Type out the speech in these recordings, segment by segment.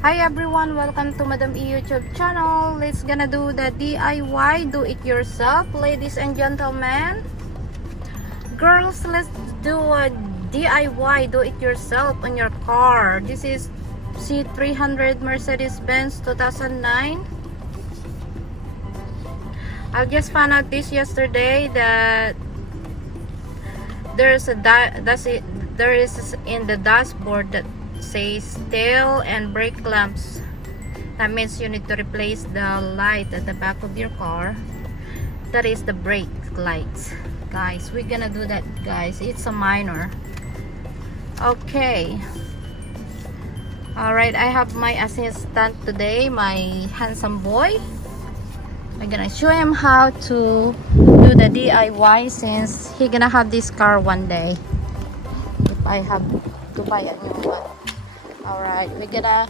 Hi everyone, welcome to Madam E YouTube channel. Let's gonna do the DIY, do it yourself. Ladies and gentlemen, girls, let's do a DIY, do it yourself on your car. This is C300 Mercedez Benz 2009. I just found out this yesterday that there is in the dashboard that says tail and brake lamps. That means you need to replace the light at the back of your car. That is the brake lights, guys. We're gonna do that, guys. It's a minor. Okay, all right, I have my assistant today, my handsome boy. I'm gonna show him how to do the DIY since he gonna have this car one day if I have to buy a new one. Alright, we're gonna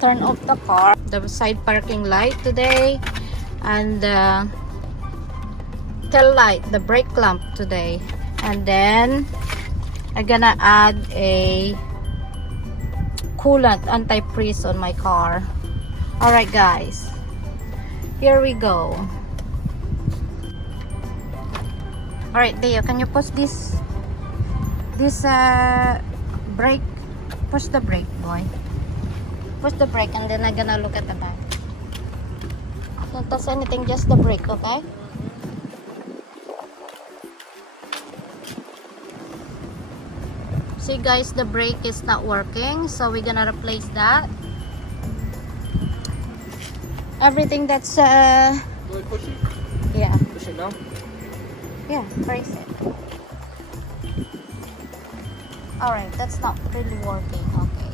turn off the car, the side parking light today, and the tail light, the brake lamp today. And then I'm gonna add a coolant antifreeze on my car. Alright guys, here we go. Alright Deo, can you push this brake? Push the brake, boy. Push the brake, and then I'm gonna look at the back. Don't touch anything, just the brake, okay? See guys, the brake is not working, so we're gonna replace that. Everything that's Do I push it? yeah. Push it now? Yeah, press it. Alright, that's not really working. Okay,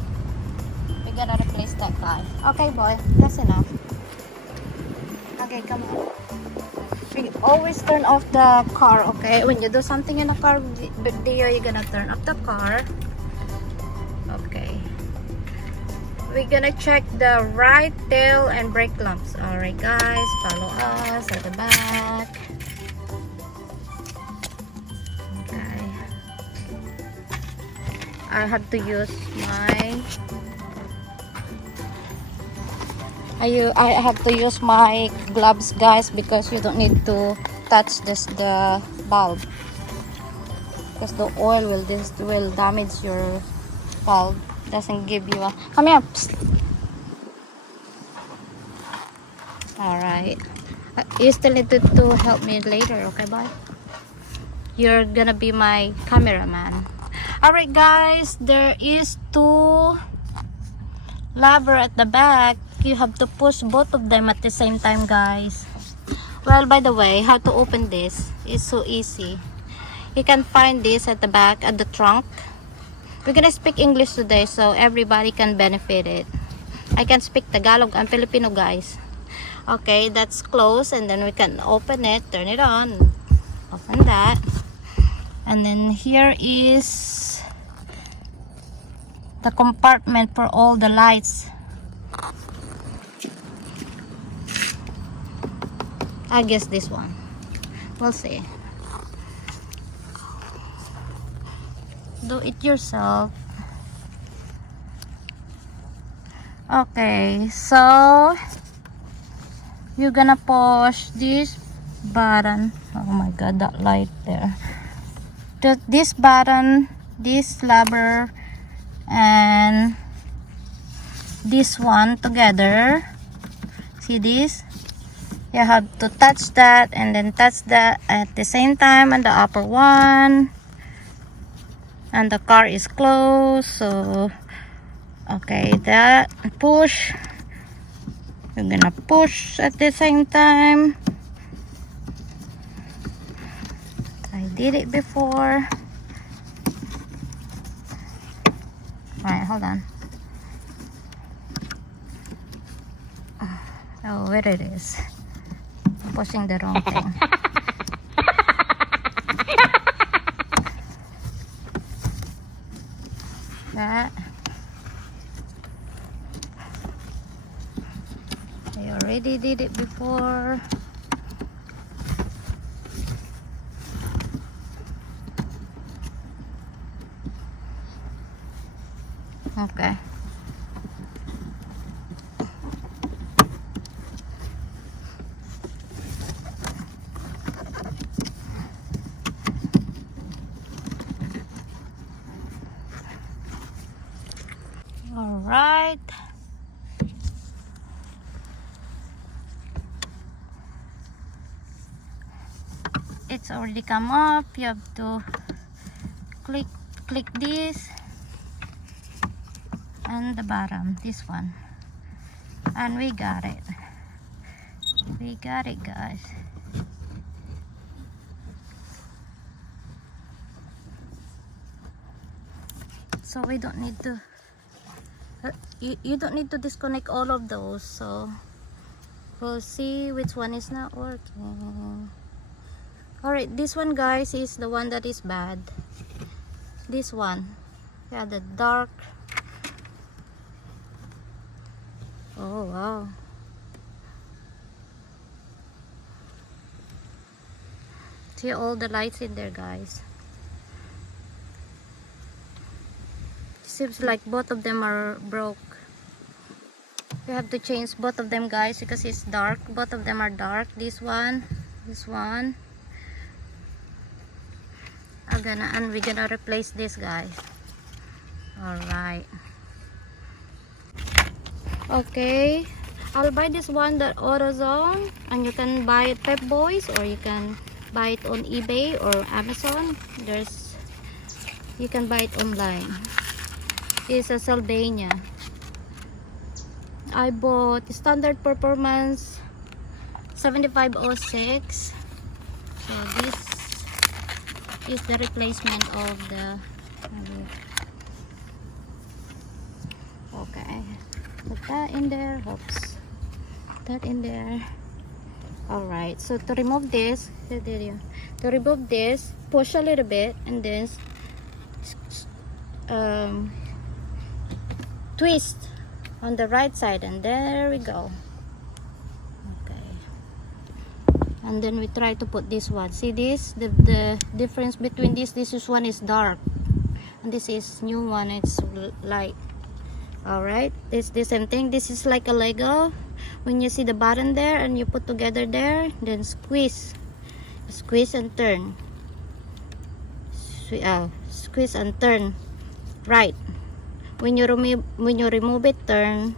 we gotta replace that guy. Okay boy, that's enough. Okay, come on. We always turn off the car, okay? When you do something in the car video, you're gonna turn off the car. Okay, we're gonna check the right tail and brake lamps. Alright guys, follow us at the back. I have to use my I have to use my gloves, guys, because you don't need to touch the bulb, because the oil will damage your bulb. Doesn't give you a come here. All right, you still need to help me later, okay bye? You're gonna be my cameraman. Alright guys, there is two lever at the back. You have to push both of them at the same time, guys. Well, by the way, how to open this is so easy. You can find this at the back, at the trunk. We're gonna speak English today so everybody can benefit it. I can speak Tagalog and Filipino, guys. Okay, that's closed, and then we can open it, turn it on, open that. And then here is the compartment for all the lights. I guess this one. We'll see. Do it yourself. Okay, so you're gonna push this button. Oh my god, that light there. This button, this lever, and this one together. See this? You have to touch that and then touch that at the same time, and the upper one, and the car is closed. So okay, that push, you're gonna push at the same time. I did it before. Alright, hold on. Oh, where it is. I'm pushing the wrong thing. That. I already did it before. Okay. it's already come up. You have to click this and the bottom, this one, and we got it guys. So we don't need to you don't need to disconnect all of those, so we'll see which one is not working. Alright, this one guys is the one that is bad. This one, yeah, the dark. Oh wow, see all the lights in there guys. Seems like both of them are broke. We have to change both of them guys because it's dark. Both of them are dark. This one. We're gonna replace this guys. Alright. Okay. I'll buy this one, the AutoZone, and you can buy it Pep Boys, or you can buy it on eBay or Amazon. You can buy it online. It's a Sylvania. I bought standard performance 7506. So this is the replacement of the, okay, put that in there. Oops, that in there. All right, so to remove this, push a little bit and then twist on the right side, and there we go. Okay, and then we try to put this one. See this, the difference between this one is dark and this is new one, it's light. All right, this the same thing. This is like a Lego. When you see the button there and you put together there, then squeeze and turn. Squeeze and turn right. When you remove it, turn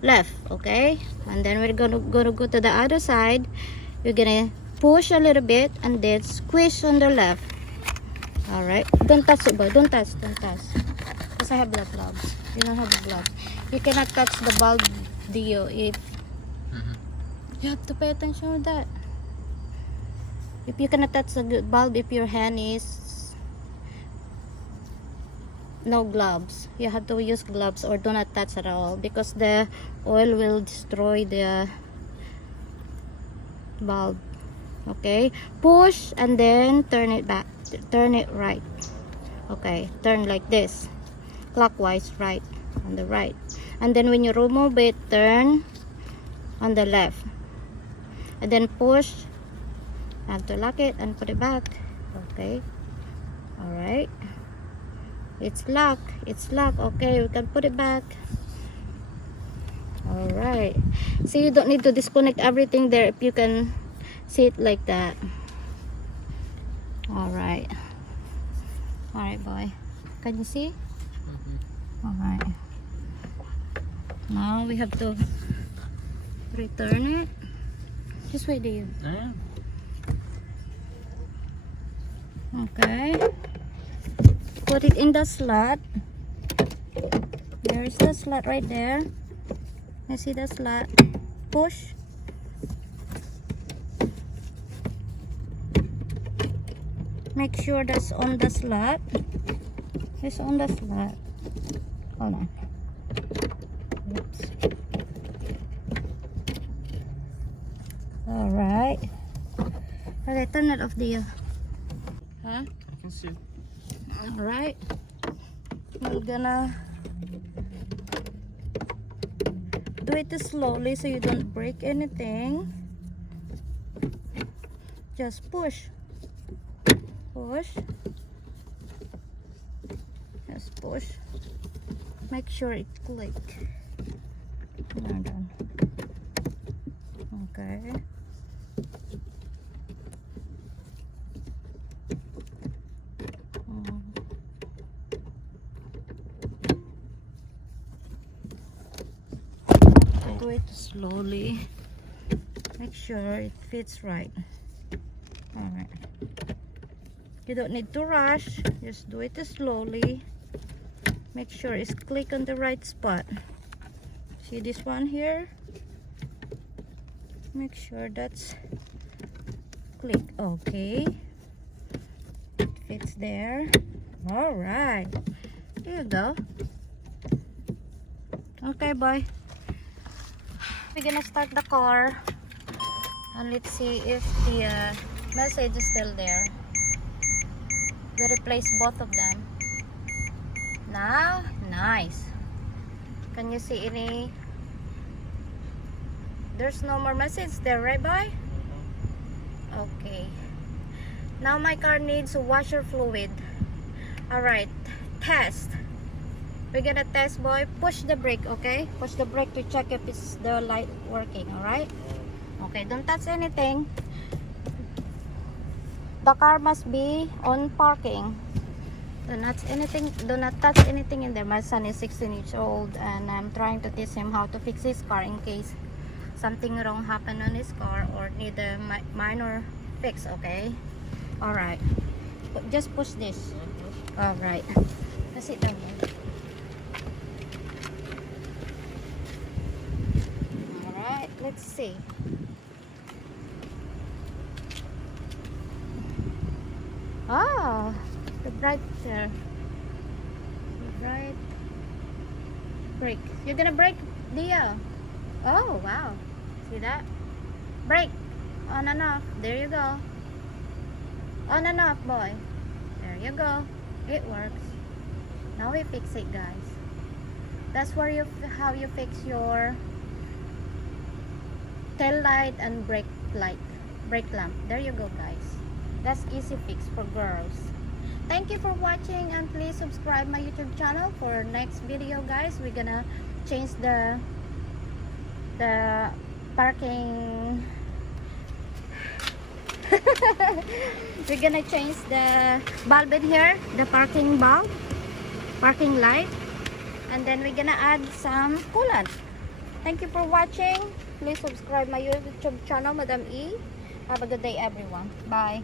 left. Okay, and then we're gonna go to the other side. You're gonna push a little bit and then squish on the left. All right, don't touch it, boy. Don't touch, because I have black gloves. You don't have gloves. You cannot touch the bulb, you have to pay attention with that. If you cannot touch the bulb, if your hand is no gloves, you have to use gloves or do not touch at all, because the oil will destroy the bulb. Okay, push and then turn it back, turn it right. Okay, turn like this, clockwise, right, on the right, and then when you remove it, turn on the left, and then push. Have to lock it and put it back. Okay, all right, it's locked. Okay, we can put it back. All right, so you don't need to disconnect everything there if you can see it like that. All right, boy, can you see? All right, now we have to return it. Just wait, do you? Yeah. Okay, put it in the slot. There's the slot right there. You see the slot? Push. Make sure that's on the slot. It's on the slot. Hold on. Oops. All right. Okay, turn it off, dear. Huh? I can see. All right. We're gonna do it slowly so you don't break anything. Just push. Just push. Make sure it clicks. Done. Okay. Do it slowly. Make sure it fits right. Alright. You don't need to rush. Just do it slowly. Make sure it's click on the right spot. See this one here? Make sure that's click. Okay. It fits there. Alright. Here you go. Okay, boy. We're gonna start the car. And let's see if the message is still there. We replace both of them. Now, nice. Can you see any? There's no more message there, right, boy? Okay. Now my car needs washer fluid. Alright, test. We're gonna test, boy. Push the brake, okay? Push the brake to check if it's the light working, alright? Okay, don't touch anything. The car must be on parking. Do not touch anything in there. My son is 16 years old and I'm trying to teach him how to fix his car in case something wrong happened on his car or need a minor fix, okay? Alright. Just push this. Alright. Sit down there. Alright, let's see. Ah, the bright there. The bright brake. You're gonna brake, Dia. Oh wow, see that? Brake on and off. There you go. On and off, boy. There you go. It works. Now we fix it, guys. That's where how you fix your tail light and brake lamp. There you go, guys. That's easy fix for girls. Thank you for watching and please subscribe my YouTube channel for next video, guys. We're gonna change the parking. We're gonna change the bulb in here, the parking bulb, parking light, and then we're gonna add some coolant. Thank you for watching. Please subscribe my YouTube channel, Madam E. Have a good day, everyone. Bye.